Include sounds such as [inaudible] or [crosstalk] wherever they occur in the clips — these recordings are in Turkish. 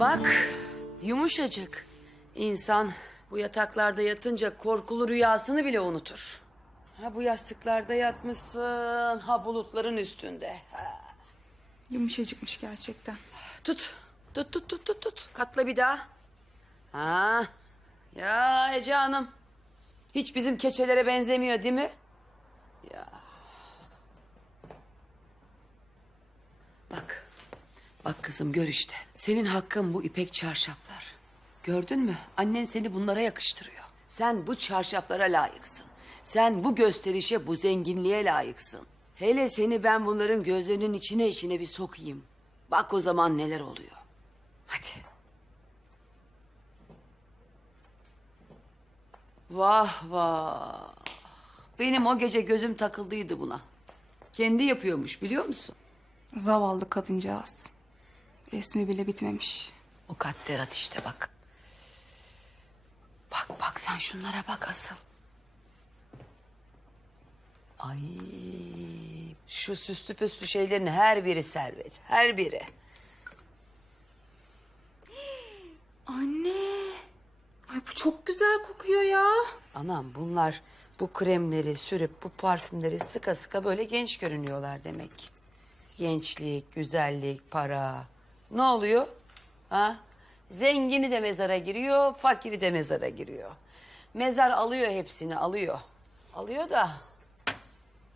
Bak yumuşacık. İnsan bu yataklarda yatınca korkulu rüyasını bile unutur. Ha bu yastıklarda yatmışsın, ha bulutların üstünde. Ha. Yumuşacıkmış gerçekten. Tut, tut, tut, tut, tut, tut. Katla bir daha. Ha. Ya Ece Hanım. Hiç bizim keçelere benzemiyor değil mi? Ya. Bak. Bak kızım gör işte. Senin hakkın bu ipek çarşaflar. Gördün mü? Annen seni bunlara yakıştırıyor. Sen bu çarşaflara layıksın. Sen bu gösterişe, bu zenginliğe layıksın. Hele seni ben bunların gözlerinin içine içine bir sokayım. Bak o zaman neler oluyor. Hadi. Vah vah. Benim o gece gözüm takıldıydı buna. Kendi yapıyormuş biliyor musun? Zavallı kadıncağız. Resmi bile bitmemiş. O kadderat işte bak. Bak bak sen şunlara bak asıl. Ay şu süslü püslü şeylerin her biri servet. Her biri. Anne. Ay bu çok güzel kokuyor ya. Anam bunlar bu kremleri sürüp bu parfümleri sıka sıka böyle genç görünüyorlar demek. Gençlik, güzellik, para. Ne oluyor? Ha? Zengini de mezara giriyor, fakiri de mezara giriyor. Mezar alıyor hepsini, alıyor. Alıyor da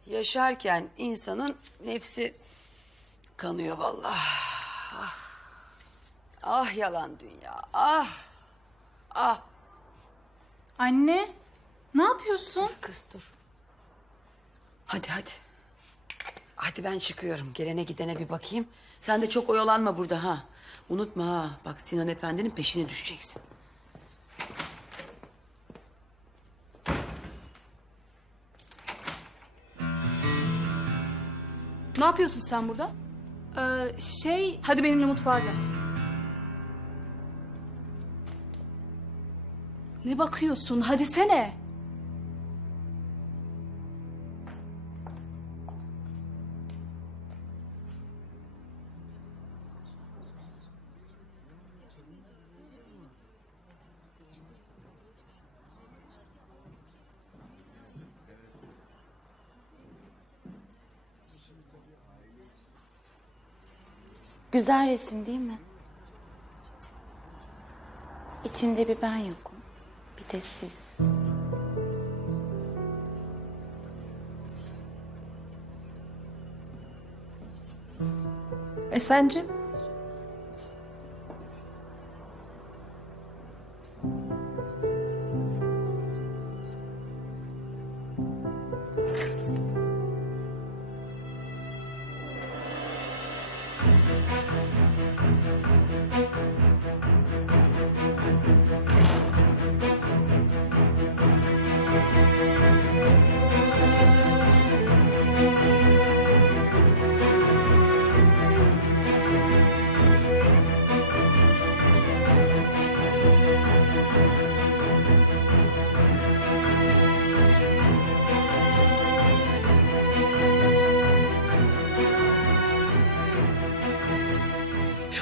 yaşarken insanın nefsi kanıyor vallahi. Ah, ah yalan dünya, ah, ah. Anne. Ne yapıyorsun? Kız dur. Hadi hadi. Hadi ben çıkıyorum. Gelene gidene bir bakayım. Sen de çok oyalanma burada ha. Unutma ha. Bak Sinan Efendi'nin peşine düşeceksin. Ne yapıyorsun sen burada? Ee, şey... Hadi benimle mutfağa gel. Ne bakıyorsun? Hadi sene. Güzel resim değil mi? İçinde bir ben yokum. Bir de siz. E?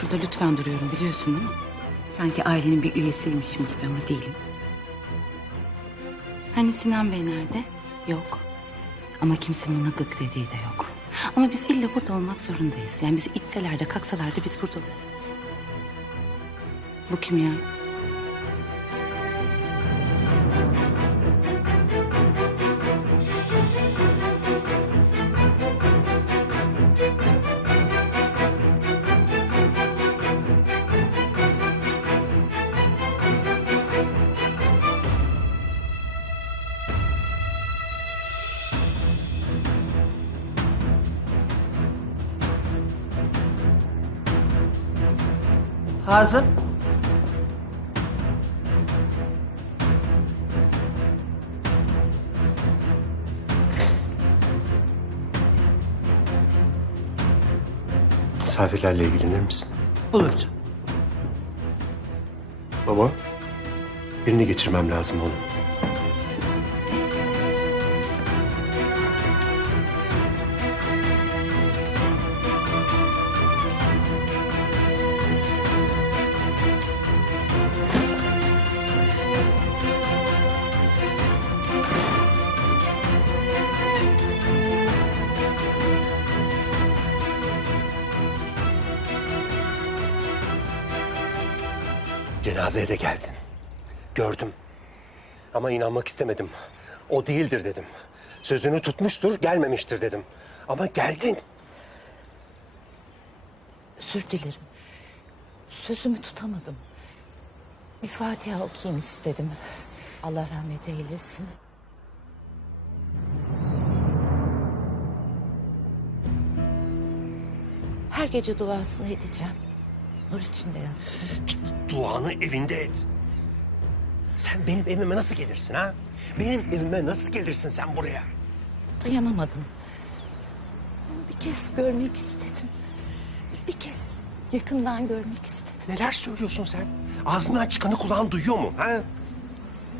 Şurada lütfen duruyorum biliyorsun değil mi? Sanki ailenin bir üyesiymişim gibi ama değilim. Hani Sinan Bey nerede? Yok. Ama kimsenin ona gık dediği de yok. Ama biz illa burada olmak zorundayız. Yani bizi itseler de kalksalar da biz burada... Bu kim ya? Hazım. Misafirlerle ilgilenir misin? Olur canım. Baba, birini geçirmem lazım onu. Cenazeye de geldin. Gördüm. Ama inanmak istemedim. O değildir dedim. Sözünü tutmuştur, gelmemiştir dedim. Ama geldin. Özür dilerim. Sözümü tutamadım. Bir Fatiha okuyayım istedim. Allah rahmet eylesin. Her gece duasını edeceğim. Nur içinde yatsın. Git duanı evinde et. Sen benim evime nasıl gelirsin ha? Benim evime nasıl gelirsin sen buraya? Dayanamadım. Onu bir kez görmek istedim. Bir kez yakından görmek istedim. Neler söylüyorsun sen? Ağzından çıkanı kulağın duyuyor mu? Ha?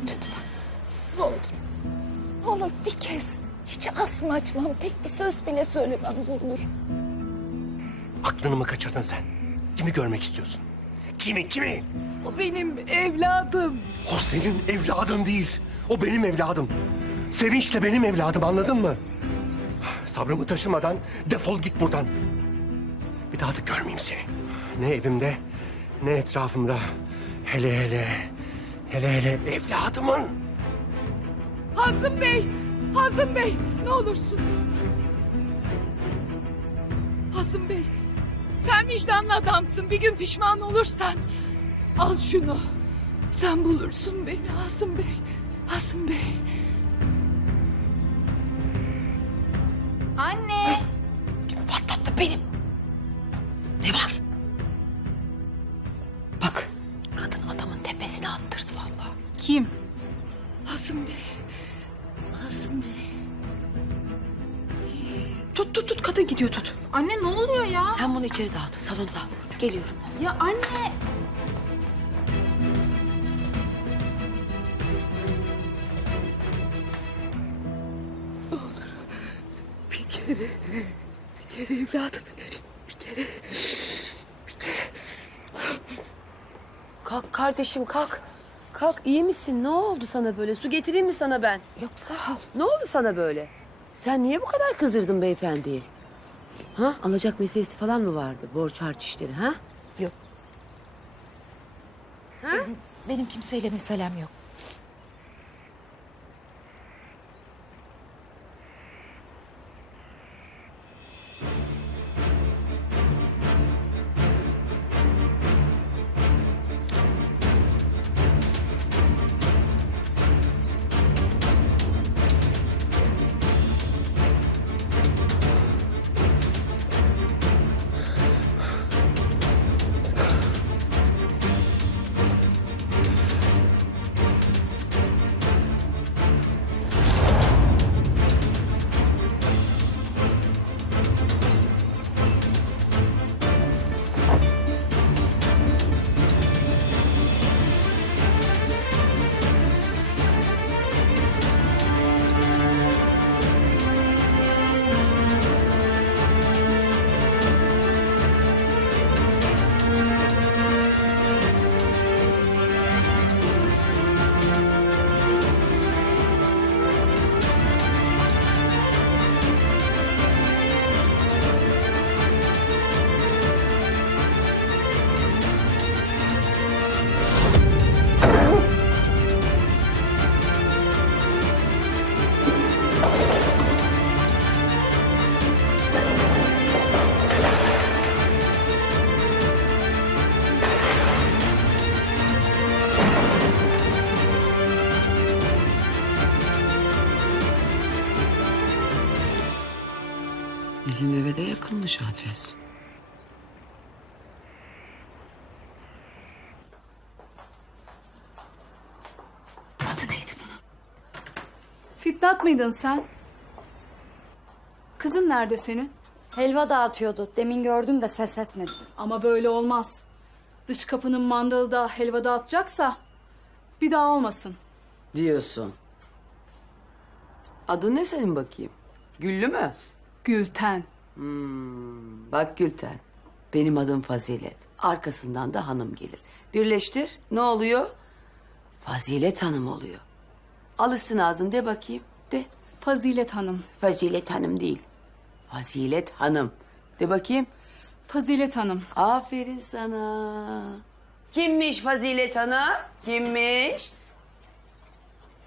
Lütfen. Ne olur. Ne olur bir kez. Hiç asma açmam. Tek bir söz bile söylemem ne olur. Aklını mı kaçırdın sen? Kimi görmek istiyorsun? Kimi, kimi? O benim evladım. O senin evladın değil. O benim evladım. Sevinç de benim evladım anladın mı? Sabrımı taşımadan defol git buradan. Bir daha da görmeyeyim seni. Ne evimde ne etrafımda. Hele hele hele hele evladımın. Hazım Bey! Hazım Bey! Ne olursun! Hazım Bey! Sen vicdanlı adamsın. Bir gün pişman olursan... Al şunu. Sen bulursun beni Hazım Bey. Hazım Bey. Geliyorum. Ya anne. Bir kere, bir kere evladım. Bir kere, bir kere. Kalk kardeşim kalk. Kalk iyi misin? Ne oldu sana böyle? Su getireyim mi sana ben? Yok sağ ol. Ne oldu sana böyle? Sen niye bu kadar kızdırdın beyefendiyi? Ha? Alacak meselesi falan mı vardı? Borç harç işleri ha? Yok. Benim, benim kimseyle meselem yok. Bizim eve de yakınmış adres. Adı neydi bunun? Fitnat mıydın sen? Kızın nerede senin? Helva dağıtıyordu. Demin gördüm de ses etmedi. Ama böyle olmaz. Dış kapının mandalı da helva dağıtacaksa bir daha olmasın. Diyorsun. Adı ne senin bakayım? Güllü mü? Gülten. Bak Gülten. Benim adım Fazilet. Arkasından da hanım gelir. Birleştir. Ne oluyor? Fazilet Hanım oluyor. Alışsın ağzın de bakayım. De. Fazilet Hanım. Fazilet Hanım değil. Fazilet Hanım. De bakayım. Fazilet Hanım. Aferin sana. Kimmiş Fazilet Hanım? Kimmiş?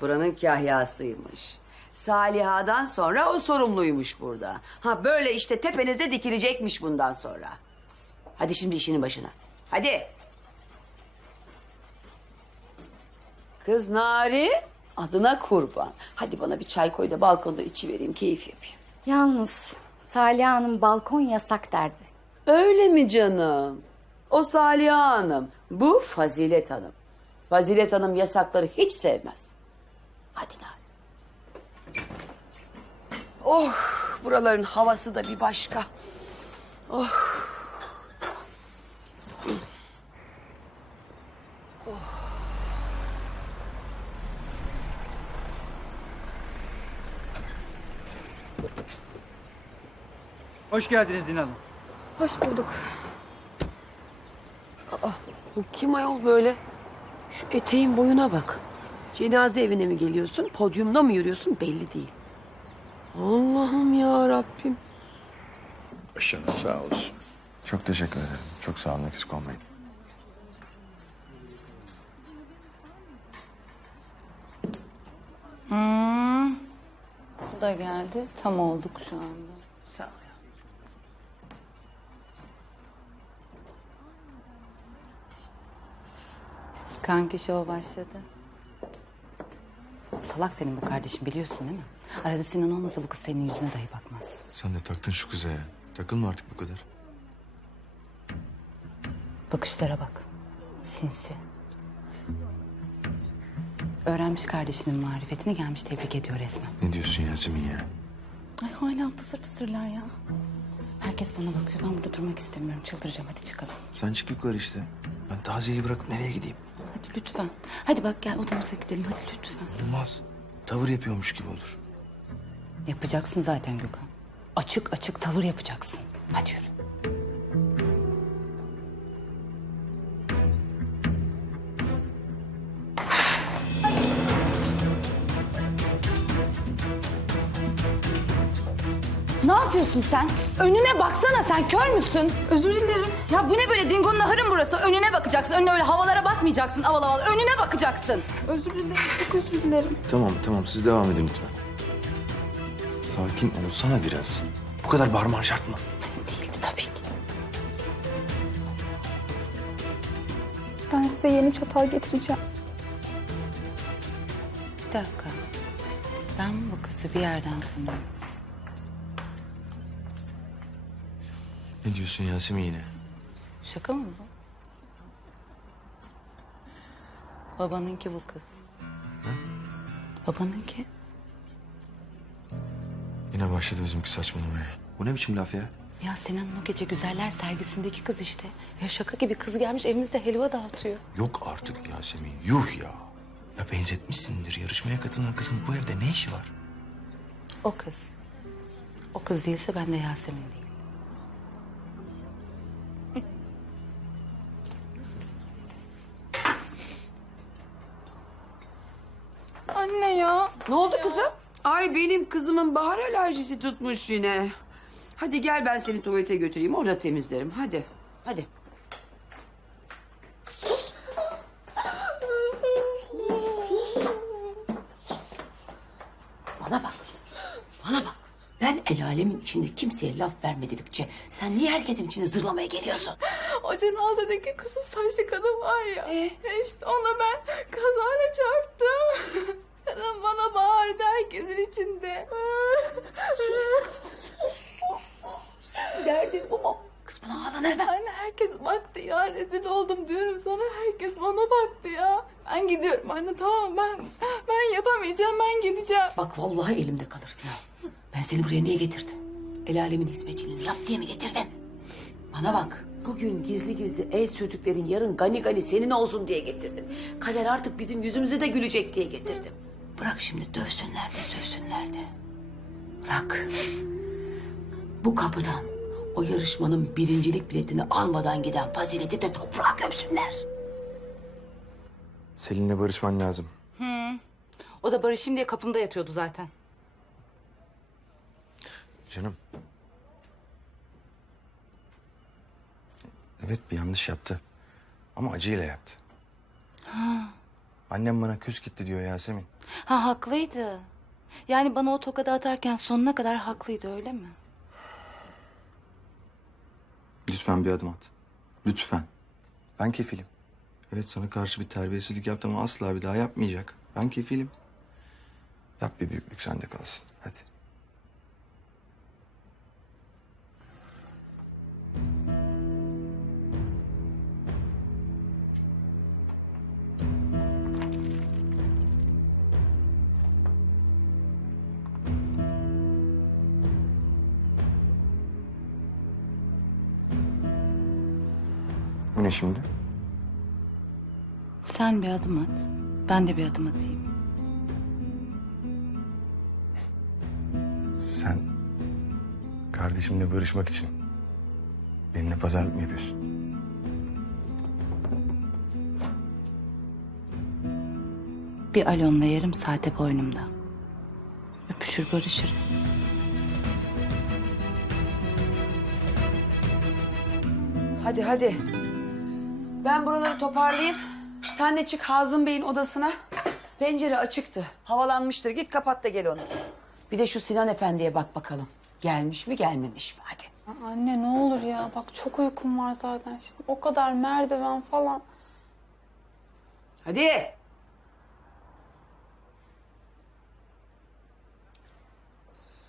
Buranın kahyasıymış. Saliha'dan sonra o sorumluymuş burada. Ha böyle işte tepenize dikilecekmiş bundan sonra. Hadi şimdi işinin başına. Hadi. Kız Narin adına kurban. Hadi bana bir çay koy da balkonda içi vereyim keyif yapayım. Yalnız Salih Hanım balkon yasak derdi. Öyle mi canım? O Saliha Hanım, bu Fazilet Hanım. Fazilet Hanım yasakları hiç sevmez. Hadi Nalan. Oh, buraların havası da bir başka. Hoş geldiniz Dinan Hanım. Hoş bulduk. Bu kim ayol böyle? Şu eteğin boyuna bak. Cenaze evine mi geliyorsun, podyumda mı yürüyorsun belli değil. Allah'ım ya Rabbim. Başınız sağ olsun. Çok teşekkür ederim. Çok sağ olun eksik olmayın. Bu da geldi. Tam olduk şu anda. Sağ ol. Kanki şov başladı. Salak senin bu kardeşin biliyorsun değil mi? Arada Sinan olmasa bu kız senin yüzüne dahi bakmaz. Sen de taktın şu kıza ya. Takılma artık bu kadar. Bakışlara bak. Sinsi. Öğrenmiş kardeşinin marifetini gelmiş tebrik ediyor resmen. Ne diyorsun Yasemin ya? Ay hala fısır fısırlar ya. Herkes bana bakıyor. Ben burada durmak istemiyorum. Çıldıracağım. Hadi çıkalım. Sen çık yukarı işte. Ben taziyeyi bırakıp nereye gideyim? Hadi lütfen. Hadi bak gel odamıza gidelim. Hadi lütfen. Olmaz. Tavır yapıyormuş gibi olur. Yapacaksın zaten Gökhan. Açık açık tavır yapacaksın. Hadi yürü. Ne yapıyorsun sen? Önüne baksana sen kör müsün? Özür dilerim. Ya bu ne böyle dingonun ahırın burası. Önüne bakacaksın. Önüne öyle havalara bakmayacaksın aval aval. Önüne bakacaksın. Özür dilerim. Çok özür dilerim. Tamam tamam siz devam edin lütfen. Sakin olsana biraz. Bu kadar bağırman şart mı? Değildi tabii ki. Ben size yeni çatal getireceğim. Bir dakika. Ben bu kızı bir yerden tanıyorum. Ne diyorsun Yasemin yine? Şaka mı bu? Babanınki bu kız. Babanınki. Yine başladı bizimki saçmalamaya. Bu ne biçim laf ya? Ya Sinan'ın o gece güzeller sergisindeki kız işte. Ya şaka gibi kız gelmiş evimizde helva dağıtıyor. Yok artık Yasemin. Yuh ya. Ya benzetmişsindir. Yarışmaya katılan kızın bu evde ne işi var? O kız. O kız değilse ben de Yasemin değilim. Anne ya. Ne oldu? Ay benim kızımın bahar alerjisi tutmuş yine. Hadi gel ben seni tuvalete götüreyim orada temizlerim hadi. Hadi. Sus. Bana bak. Bana bak. Ben el alemin içinde kimseye laf verme dedikçe sen niye herkesin içinde zırlamaya geliyorsun? O cenazedeki kızın saçlı kadın var ya. İşte ona ben kazara çarptım. [laughs] Kadın bana bağırdı herkesin içinde. Derdin bu mu? Kız buna ağlanır mı? Anne herkes baktı ya rezil oldum diyorum sana herkes bana baktı ya. Ben gidiyorum anne tamam ben ben yapamayacağım ben gideceğim. Bak vallahi elimde kalırsın ha. Ben seni buraya niye getirdim? El alemin hizmetçiliğini yap diye mi getirdin? Bana bak. Bugün gizli gizli el sürdüklerin yarın gani gani senin olsun diye getirdim. Kader artık bizim yüzümüze de gülecek diye getirdim. Bırak şimdi dövsünler de sövsünler de. Bırak. Bu kapıdan o yarışmanın birincilik biletini almadan giden fazileti de toprağa gömsünler. Selin'le barışman lazım. O da barışayım diye kapımda yatıyordu zaten. Canım. Evet bir yanlış yaptı. Ama acıyla yaptı. Annem bana küs gitti diyor Yasemin. Ha haklıydı. Yani bana o tokadı atarken sonuna kadar haklıydı öyle mi? Lütfen bir adım at. Lütfen. Ben kefilim. Evet sana karşı bir terbiyesizlik yaptı ama asla bir daha yapmayacak. Ben kefilim. Yap bir büyüklük sende kalsın. Hadi. Ne şimdi? Sen bir adım at. Ben de bir adım atayım. Sen kardeşimle barışmak için benimle pazarlık mı yapıyorsun? Bir Alon'la yarım saate boynumda. Öpüşür barışırız. Hadi hadi. Ben buraları toparlayayım. Sen de çık Hazım Bey'in odasına. Pencere açıktı. Havalanmıştır. Git kapat da gel onu. Bir de şu Sinan Efendi'ye bak bakalım. Gelmiş mi gelmemiş mi? Hadi. Anne ne olur ya bak çok uykum var zaten şimdi. O kadar merdiven falan. Hadi.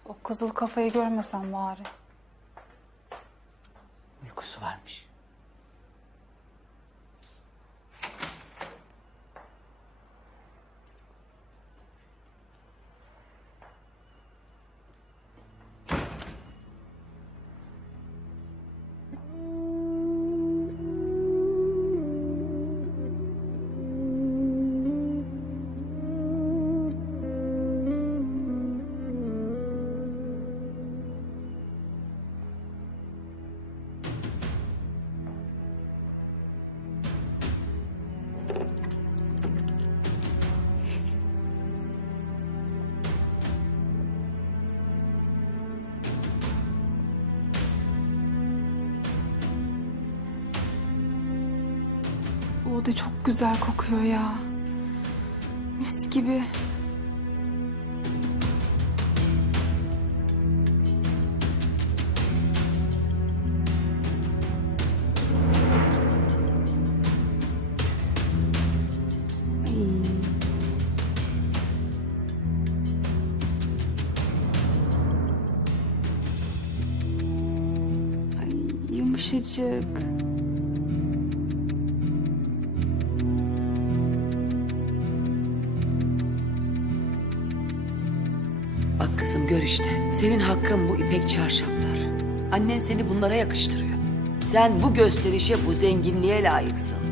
O kızıl kafayı görmesem bari. Uykusu varmış. Oda çok güzel kokuyor ya. Mis gibi. Ay, yumuşacık. Gör işte. Senin hakkın bu ipek çarşaflar. Annen seni bunlara yakıştırıyor. Sen bu gösterişe, bu zenginliğe layıksın.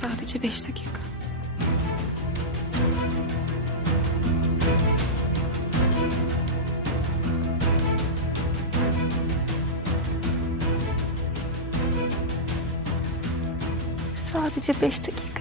Sadece beş dakika. Sadece beş dakikacık.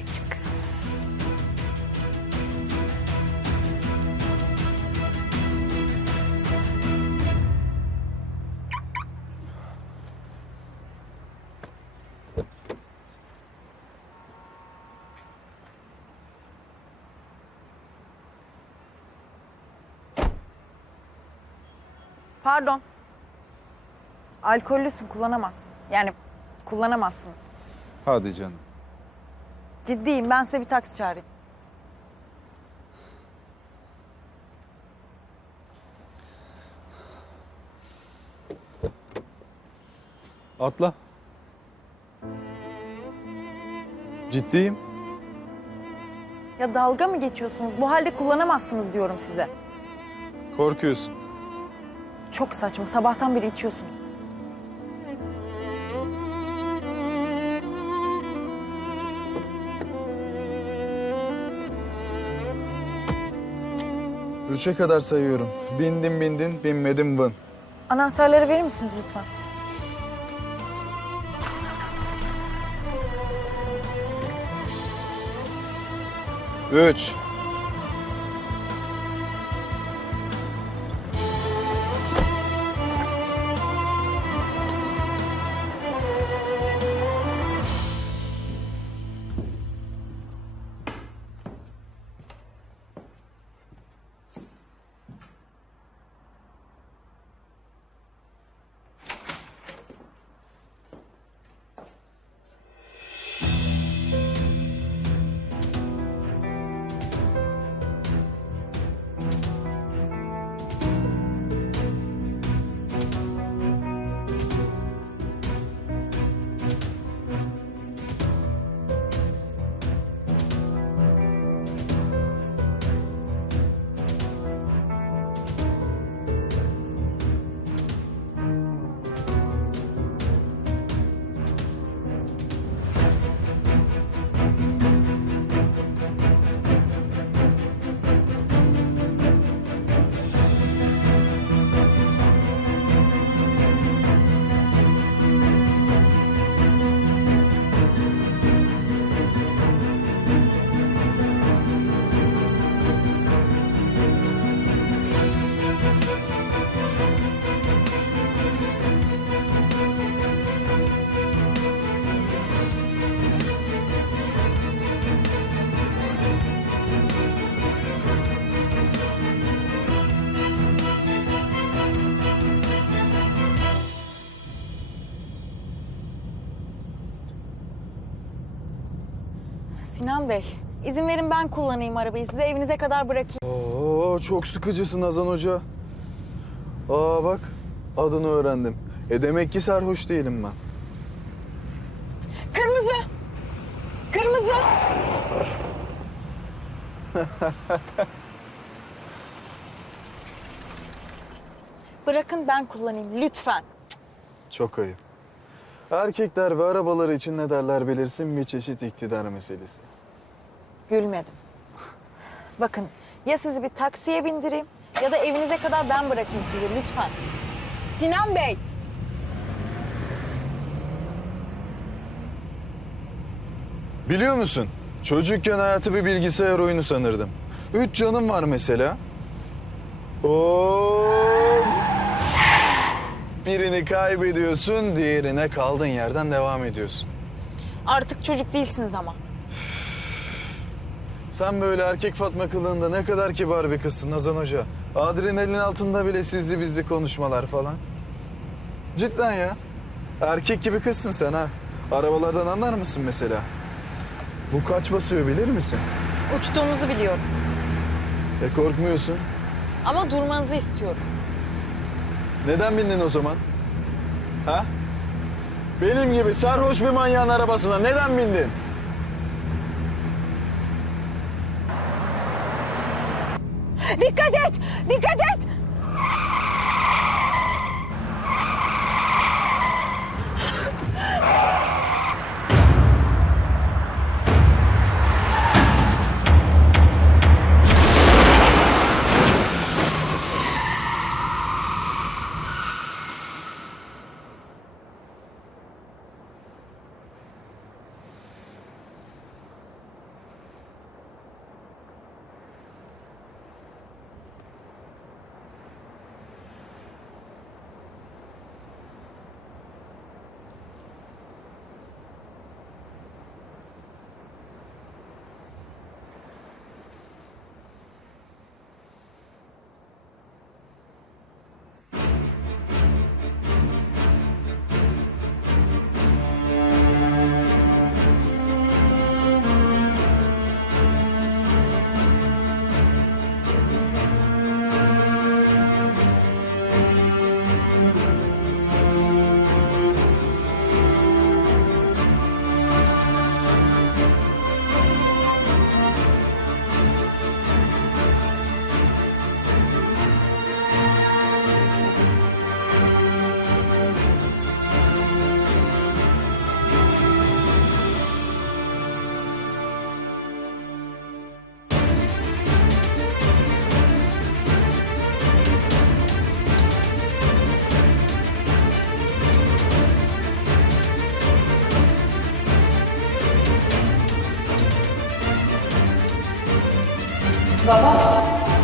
Alkollüsün kullanamazsın. Yani kullanamazsınız. Hadi canım. Ciddiyim ben size bir taksi çağırayım. Atla. Ciddiyim. Ya dalga mı geçiyorsunuz? Bu halde kullanamazsınız diyorum size. Korkuyorsun. Çok saçma. Sabahtan beri içiyorsunuz. Üçe kadar sayıyorum. Bindin bindin, binmedin bın. Anahtarları verir misiniz lütfen? Üç. Sinan Bey, izin verin ben kullanayım arabayı. Sizi evinize kadar bırakayım. Oo, çok sıkıcısın Nazan Hoca. Aa bak, adını öğrendim. E demek ki sarhoş değilim ben. Kırmızı! Kırmızı! [laughs] Bırakın ben kullanayım lütfen. Çok ayıp. Erkekler ve arabaları için ne derler bilirsin bir çeşit iktidar meselesi. Gülmedim. Bakın ya sizi bir taksiye bindireyim ya da evinize kadar ben bırakayım sizi lütfen. Sinan Bey! Biliyor musun? Çocukken hayatı bir bilgisayar oyunu sanırdım. Üç canım var mesela. Oo. Birini kaybediyorsun, diğerine kaldığın yerden devam ediyorsun. Artık çocuk değilsiniz ama. Sen böyle erkek Fatma kılığında ne kadar kibar bir kızsın Nazan Hoca. Adrenalin altında bile sizli bizli konuşmalar falan. Cidden ya. Erkek gibi kızsın sen ha. Arabalardan anlar mısın mesela? Bu kaç basıyor bilir misin? Uçtuğunuzu biliyorum. E korkmuyorsun. Ama durmanızı istiyorum. Neden bindin o zaman? Ha? Benim gibi sarhoş bir manyağın arabasına neden bindin? Dikkat et! Dikkat et! God.